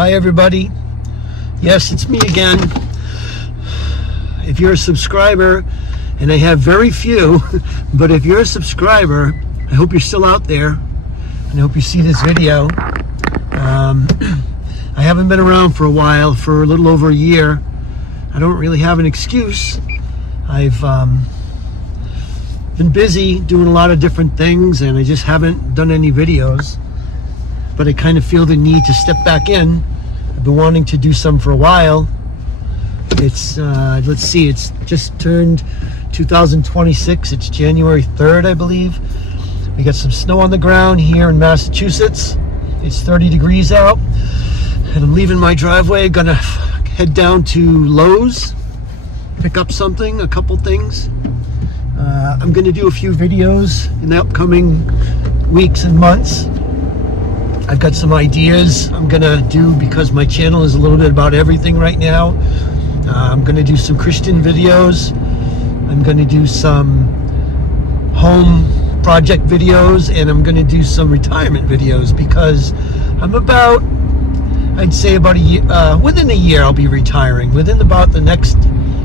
Hi everybody. Yes, it's me again. If you're a subscriber, and I have very few, but if you're a subscriber, I hope you're still out there, and I hope you see this video. I haven't been around for a while, for a little over a year. I don't really have an excuse. I've been busy doing a lot of different things, and I just haven't done any videos. But I kind of feel the need to step back in. I've been wanting to do some for a while. It's, let's see, it's just turned 2026. It's January 3rd, I believe. We got some snow on the ground here in Massachusetts. It's 30 degrees out. And I'm leaving my driveway, gonna head down to Lowe's, pick up something, a couple things. I'm gonna do a few videos in the upcoming weeks and months. I've got some ideas I'm gonna do because my channel is a little bit about everything right now. I'm gonna do some Christian videos. I'm gonna do some home project videos, and I'm gonna do some retirement videos because I'm about, I'd say about a year, within a year I'll be retiring, within about the next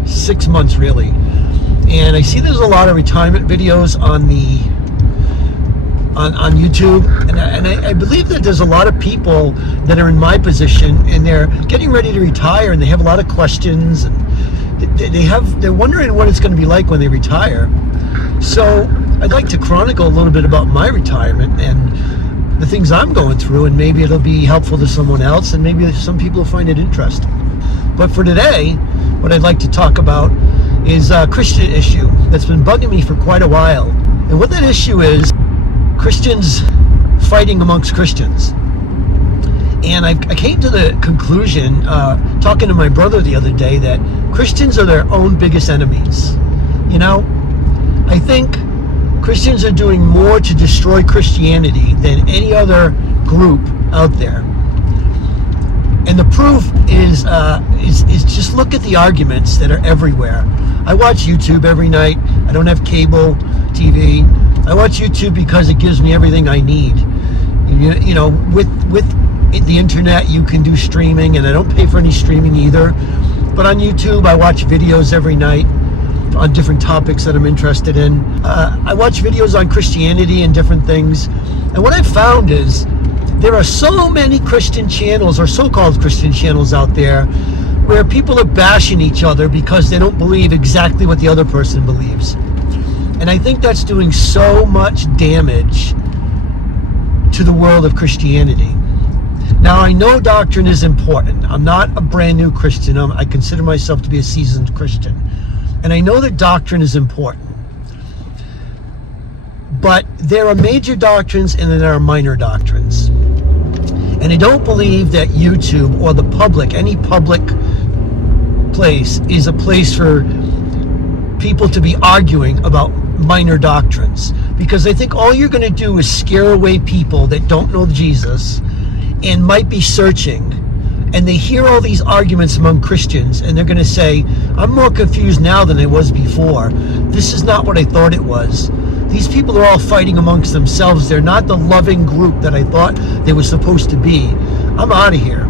6 months really. And I see there's a lot of retirement videos on the on YouTube, and I believe that there's a lot of people that are in my position, and they're getting ready to retire, and they have a lot of questions, and they're wondering what it's going to be like when they retire. So I'd like to chronicle a little bit about my retirement and the things I'm going through, and maybe it'll be helpful to someone else, and maybe some people will find it interesting. But for today, what I'd like to talk about is a Christian issue that's been bugging me for quite a while. And what that issue is, Christians fighting amongst Christians. And I came to the conclusion, talking to my brother the other day, that Christians are their own biggest enemies. You know, I think Christians are doing more to destroy Christianity than any other group out there. And the proof is just look at the arguments that are everywhere. I watch YouTube every night. I don't have cable TV. I watch YouTube because it gives me everything I need. You know, with the internet, you can do streaming, and I don't pay for any streaming either. But on YouTube, I watch videos every night on different topics that I'm interested in. I watch videos on Christianity and different things. And what I've found is there are so many Christian channels, or so-called Christian channels out there, where people are bashing each other because they don't believe exactly what the other person believes. And I think that's doing so much damage to the world of Christianity. Now, I know doctrine is important. I'm not a brand new Christian. I consider myself to be a seasoned Christian. And I know that doctrine is important. But there are major doctrines and then there are minor doctrines. And I don't believe that YouTube or the public, any public place, is a place for people to be arguing about minor doctrines, because I think all you're going to do is scare away people that don't know Jesus and might be searching, and they hear all these arguments among Christians, and they're going to say, I'm more confused now than I was before. This is not what I thought it was. These people are all fighting amongst themselves. They're not the loving group that I thought they were supposed to be. I'm out of here.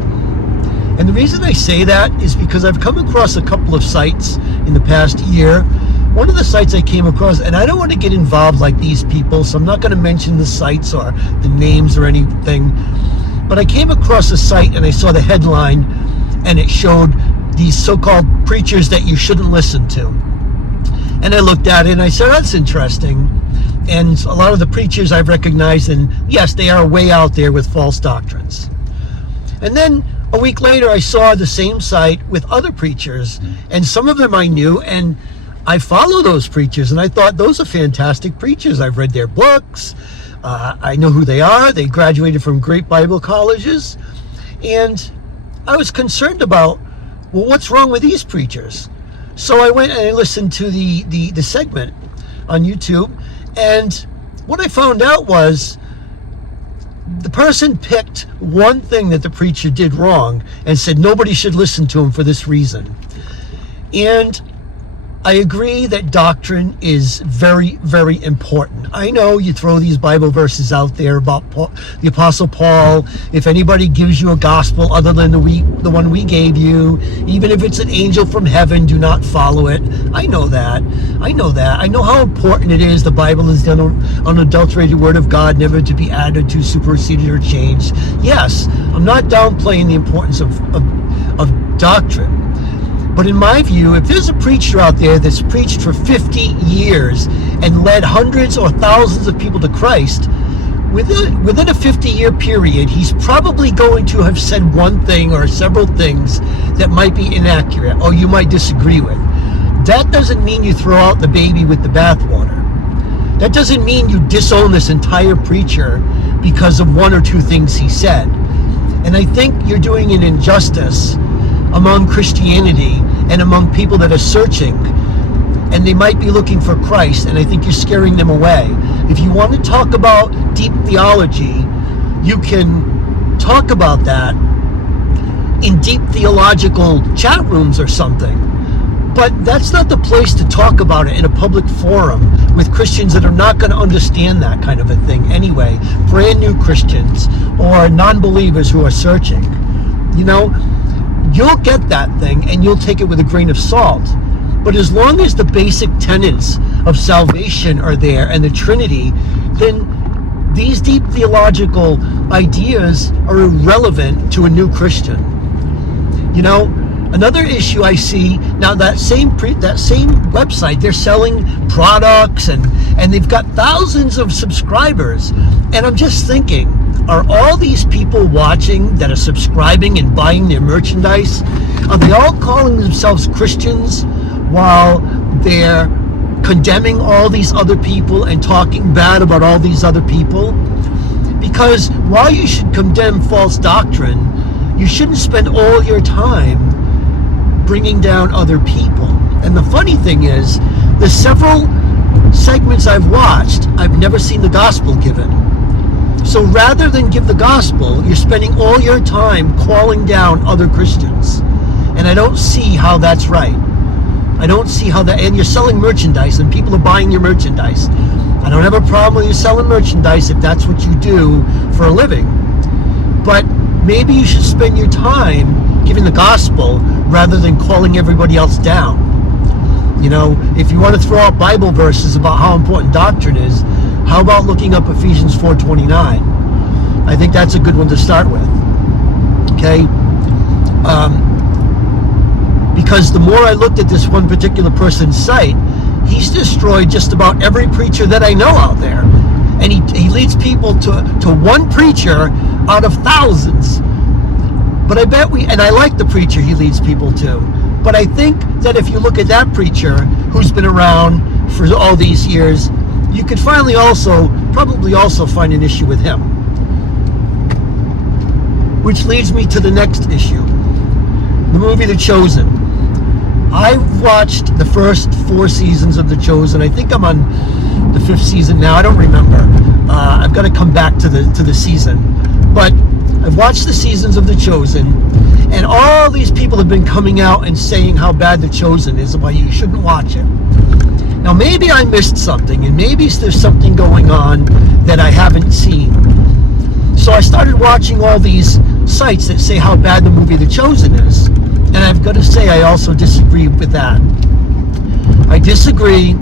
And the reason I say that is because I've come across a couple of sites in the past year. One of the sites I came across, and I don't want to get involved like these people, so I'm not going to mention the sites or the names or anything, but I came across a site and I saw the headline, and it showed these so-called preachers that you shouldn't listen to. And I looked at it and I said, that's interesting. And a lot of the preachers I've recognized, and yes, they are way out there with false doctrines. And then a week later, I saw the same site with other preachers, and some of them I knew, and I follow those preachers, and I thought, those are fantastic preachers. I've read their books. I know who they are. They graduated from great Bible colleges. And I was concerned about, well, what's wrong with these preachers? So I went and I listened to the segment on YouTube, and what I found out was the person picked one thing that the preacher did wrong and said nobody should listen to him for this reason. And I agree that doctrine is very, very important. I know you throw these Bible verses out there about the Apostle Paul. If anybody gives you a gospel other than the one we gave you, even if it's an angel from heaven, do not follow it. I know that. I know how important it is. The Bible is the unadulterated word of God, never to be added to, superseded, or changed. Yes, I'm not downplaying the importance of doctrine. But in my view, if there's a preacher out there that's preached for 50 years and led hundreds or thousands of people to Christ, within a 50-year period, he's probably going to have said one thing or several things that might be inaccurate or you might disagree with. That doesn't mean you throw out the baby with the bathwater. That doesn't mean you disown this entire preacher because of one or two things he said. And I think you're doing an injustice among Christianity and among people that are searching, and they might be looking for Christ, and I think you're scaring them away. If you want to talk about deep theology, you can talk about that in deep theological chat rooms or something, but that's not the place to talk about it in a public forum with Christians that are not going to understand that kind of a thing anyway, brand new Christians or non-believers who are searching. You'll get that thing and you'll take it with a grain of salt. But as long as the basic tenets of salvation are there and the Trinity, then these deep theological ideas are irrelevant to a new Christian. Another issue I see now, that same website, they're selling products and they've got thousands of subscribers. And I'm just thinking, are all these people watching that are subscribing and buying their merchandise, are they all calling themselves Christians while they're condemning all these other people and talking bad about all these other people? Because while you should condemn false doctrine, you shouldn't spend all your time bringing down other people. And the funny thing is, the several segments I've watched, I've never seen the gospel given. So rather than give the gospel, you're spending all your time calling down other Christians. And I don't see how that's right. I don't see how that, and you're selling merchandise and people are buying your merchandise. I don't have a problem with you selling merchandise if that's what you do for a living. But maybe you should spend your time giving the gospel rather than calling everybody else down. If you want to throw out Bible verses about how important doctrine is, how about looking up Ephesians 4:29? I think that's a good one to start with. Okay? Because the more I looked at this one particular person's site, he's destroyed just about every preacher that I know out there. And he leads people to one preacher out of thousands. But I bet and I like the preacher he leads people to. But I think that if you look at that preacher who's been around for all these years, you could probably also find an issue with him. Which leads me to the next issue. The movie The Chosen. I've watched the first 4 seasons of The Chosen. I think I'm on the 5th season now. I don't remember. I've got to come back to the season. But I've watched the seasons of The Chosen, and all these people have been coming out and saying how bad The Chosen is, why you shouldn't watch it. Now maybe I missed something, and maybe there's something going on that I haven't seen. So I started watching all these sites that say how bad the movie The Chosen is. And I've got to say, I also disagree with that. I disagree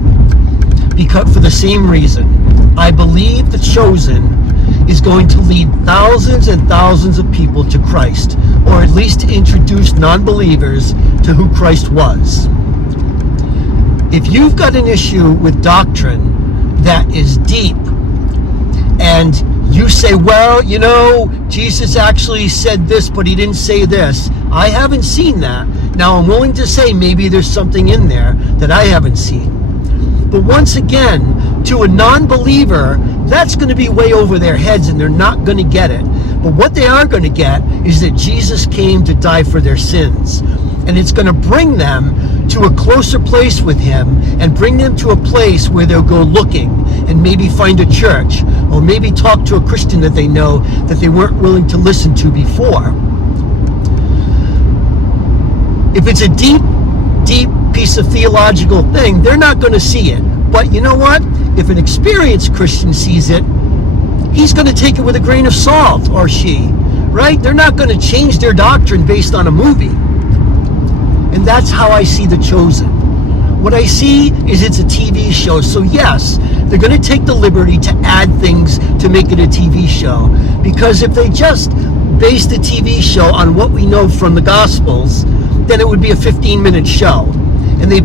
because for the same reason. I believe The Chosen is going to lead thousands and thousands of people to Christ, or at least to introduce non-believers to who Christ was. If you've got an issue with doctrine that is deep, and you say, well, Jesus actually said this, but he didn't say this. I haven't seen that. Now, I'm willing to say maybe there's something in there that I haven't seen. But once again, to a non-believer, that's going to be way over their heads and they're not going to get it. But what they are going to get is that Jesus came to die for their sins. And it's going to bring them to a closer place with him and bring them to a place where they'll go looking and maybe find a church or maybe talk to a Christian that they know that they weren't willing to listen to before. If it's a deep piece of theological thing, they're not going to see it. But you know what? If an experienced Christian sees it, he's going to take it with a grain of salt, or she, right? They're not going to change their doctrine based on a movie. And that's how I see The Chosen. What I see is it's a TV show. So yes, they're going to take the liberty to add things to make it a TV show. Because if they just based the TV show on what we know from the Gospels, then it would be a 15-minute show. And they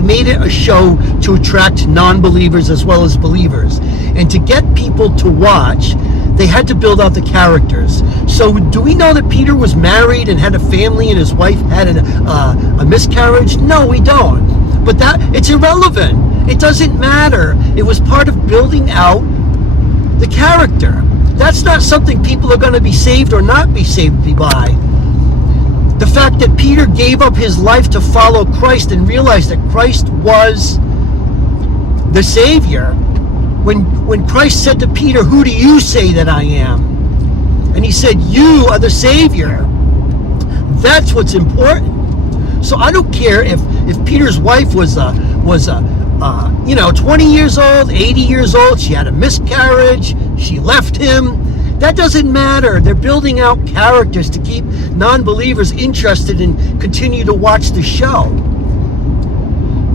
made it a show to attract non-believers as well as believers. And to get people to watch, they had to build out the characters. So do we know that Peter was married and had a family and his wife had a miscarriage? No, we don't. But it's irrelevant. It doesn't matter. It was part of building out the character. That's not something people are going to be saved or not be saved by. The fact that Peter gave up his life to follow Christ and realized that Christ was the Savior. When Christ said to Peter, "Who do you say that I am?" And he said, "You are the Savior." That's what's important. So I don't care if Peter's wife was 20 years old, 80 years old, she had a miscarriage, she left him. That doesn't matter. They're building out characters to keep non-believers interested and continue to watch the show.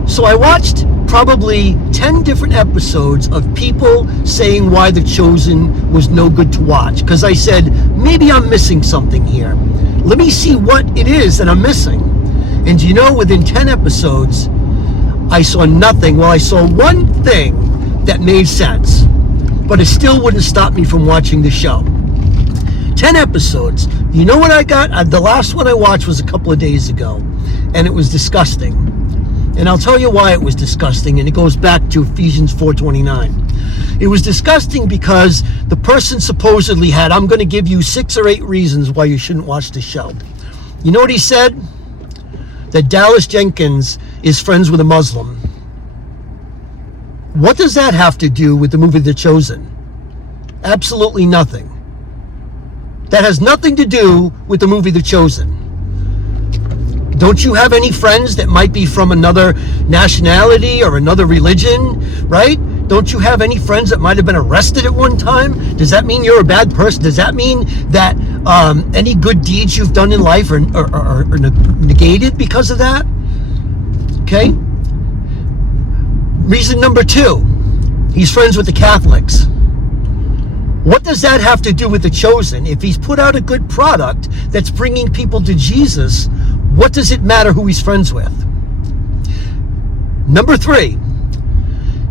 So I watched probably 10 different episodes of people saying why The Chosen was no good to watch. Because I said, maybe I'm missing something here. Let me see what it is that I'm missing. And you know, within 10 episodes, I saw nothing. Well, I saw one thing that made sense, but it still wouldn't stop me from watching the show. 10 episodes. You know what I got? The last one I watched was a couple of days ago, and it was disgusting. And I'll tell you why it was disgusting, and it goes back to Ephesians 4:29. It was disgusting because the person supposedly had, I'm going to give you 6 or 8 reasons why you shouldn't watch the show. You know what he said? That Dallas Jenkins is friends with a Muslim. What does that have to do with the movie The Chosen? Absolutely nothing. That has nothing to do with the movie The Chosen. Don't you have any friends that might be from another nationality or another religion, right? Don't you have any friends that might have been arrested at one time? Does that mean you're a bad person? Does that mean that any good deeds you've done in life are negated because of that? Okay? Reason number 2, he's friends with the Catholics. What does that have to do with The Chosen? If he's put out a good product that's bringing people to Jesus, what does it matter who he's friends with? Number 3,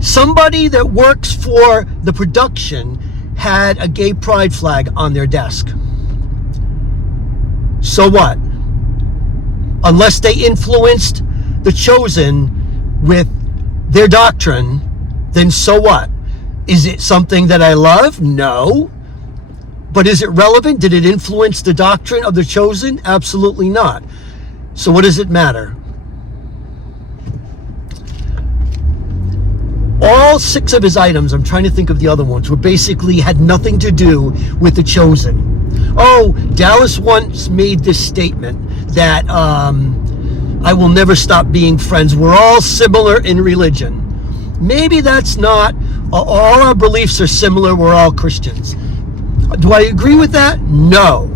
somebody that works for the production had a gay pride flag on their desk. So what? Unless they influenced The Chosen with their doctrine, then so what? Is it something that I love? No. But is it relevant? Did it influence the doctrine of The Chosen? Absolutely not. So what does it matter? All 6 of his items, I'm trying to think of the other ones, were basically had nothing to do with The Chosen. Oh, Dallas once made this statement that I will never stop being friends. We're all similar in religion. Maybe that's not, all our beliefs are similar, we're all Christians. Do I agree with that? No.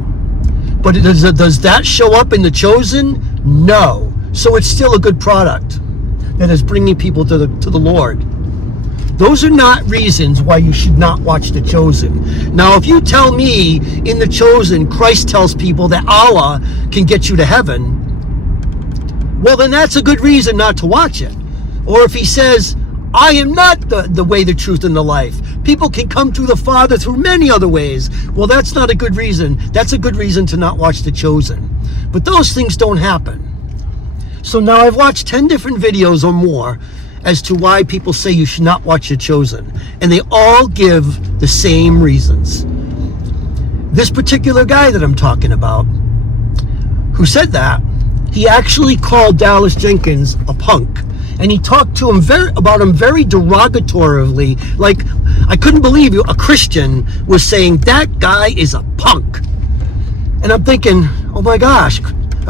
But does that show up in The Chosen? No. So it's still a good product that is bringing people to the Lord. Those are not reasons why you should not watch The Chosen. Now, if you tell me in The Chosen, Christ tells people that Allah can get you to heaven, well, then that's a good reason not to watch it. Or if he says, I am not the way, the truth, and the life. People can come to the Father through many other ways. Well, that's not a good reason. That's a good reason to not watch The Chosen. But those things don't happen. So now I've watched 10 different videos or more as to why people say you should not watch The Chosen. And they all give the same reasons. This particular guy that I'm talking about, who said that, he actually called Dallas Jenkins a punk. And he talked to him about him very derogatorily. Like, I couldn't believe a Christian was saying that guy is a punk. And I'm thinking, oh my gosh,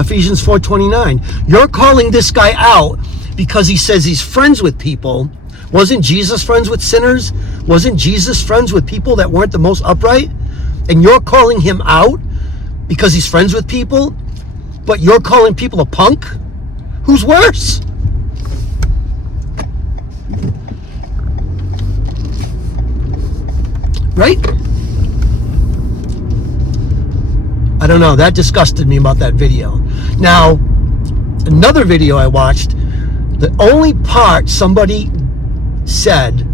Ephesians 4:29. You're calling this guy out because he says he's friends with people. Wasn't Jesus friends with sinners? Wasn't Jesus friends with people that weren't the most upright? And you're calling him out because he's friends with people, but you're calling people a punk? Who's worse? Right? I don't know. That disgusted me about that video. Now, another video I watched, the only part somebody said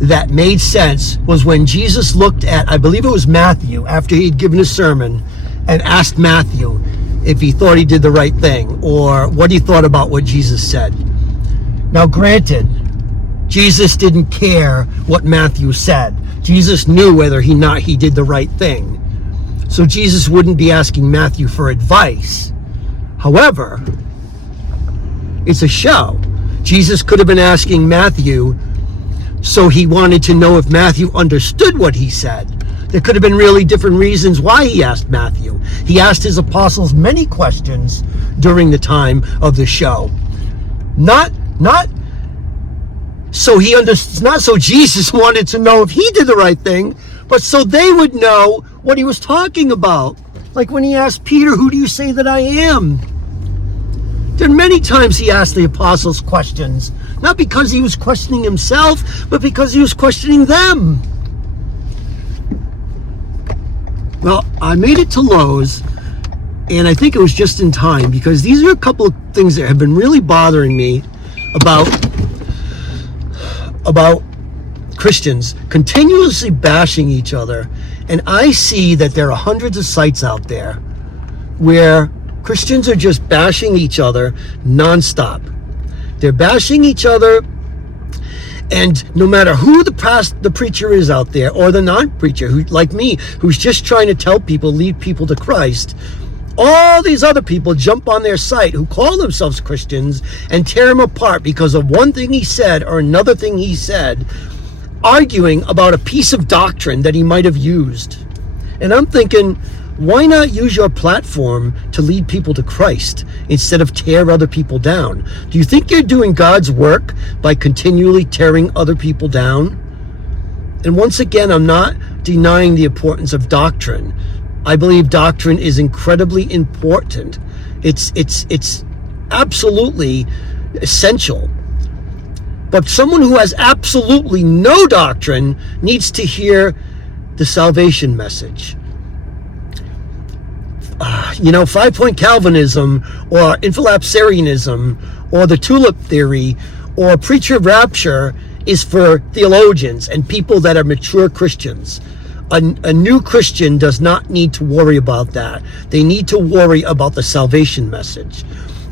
that made sense was when Jesus looked at, I believe it was Matthew, after he'd given a sermon, and asked Matthew if he thought he did the right thing or what he thought about what Jesus said. Now, granted, Jesus didn't care what Matthew said. Jesus knew whether he did the right thing. So Jesus wouldn't be asking Matthew for advice. However, it's a show. Jesus could have been asking Matthew, so he wanted to know if Matthew understood what he said. There could have been really different reasons why he asked Matthew. He asked his apostles many questions during the time of the show. Not so Jesus wanted to know if he did the right thing, but so they would know what he was talking about. Like when he asked Peter, who do you say that I am? There are many times he asked the apostles questions, not because he was questioning himself, but because he was questioning them. Well, I made it to Lowe's, and I think it was just in time, because these are a couple of things that have been really bothering me about Christians continuously bashing each other. And I see that there are hundreds of sites out there where Christians are just bashing each other nonstop. They're bashing each other, and no matter who the preacher is out there, or the non-preacher, who, like me, who's just trying to tell people, lead people to Christ, all these other people jump on their site who call themselves Christians and tear him apart because of one thing he said or another thing he said, arguing about a piece of doctrine that he might have used. And I'm thinking, why not use your platform to lead people to Christ instead of tear other people down? Do you think you're doing God's work by continually tearing other people down? And once again, I'm not denying the importance of doctrine. I believe doctrine is incredibly important. It's absolutely essential. But someone who has absolutely no doctrine needs to hear the salvation message. 5-point Calvinism, or infralapsarianism, or the tulip theory, or preacher rapture is for theologians and people that are mature Christians. A new Christian does not need to worry about that. They need to worry about the salvation message.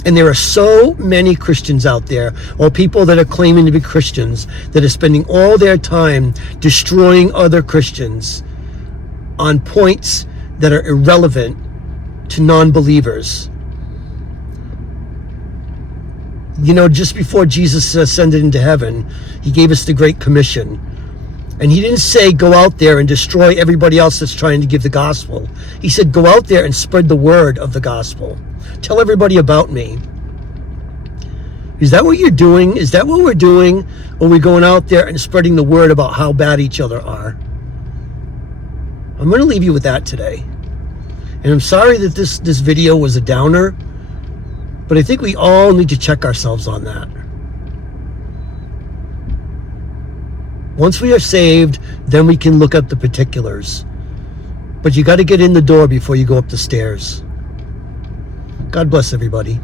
And there are so many Christians out there, or people that are claiming to be Christians, that are spending all their time destroying other Christians on points that are irrelevant to non-believers. Just before Jesus ascended into heaven, he gave us the Great Commission. And he didn't say, go out there and destroy everybody else that's trying to give the gospel. He said, go out there and spread the word of the gospel. Tell everybody about me. Is that what you're doing? Is that what we're doing? Or are we going out there and spreading the word about how bad each other are? I'm going to leave you with that today. And I'm sorry that this video was a downer, but I think we all need to check ourselves on that. Once we are saved, then we can look up the particulars. But you got to get in the door before you go up the stairs. God bless everybody.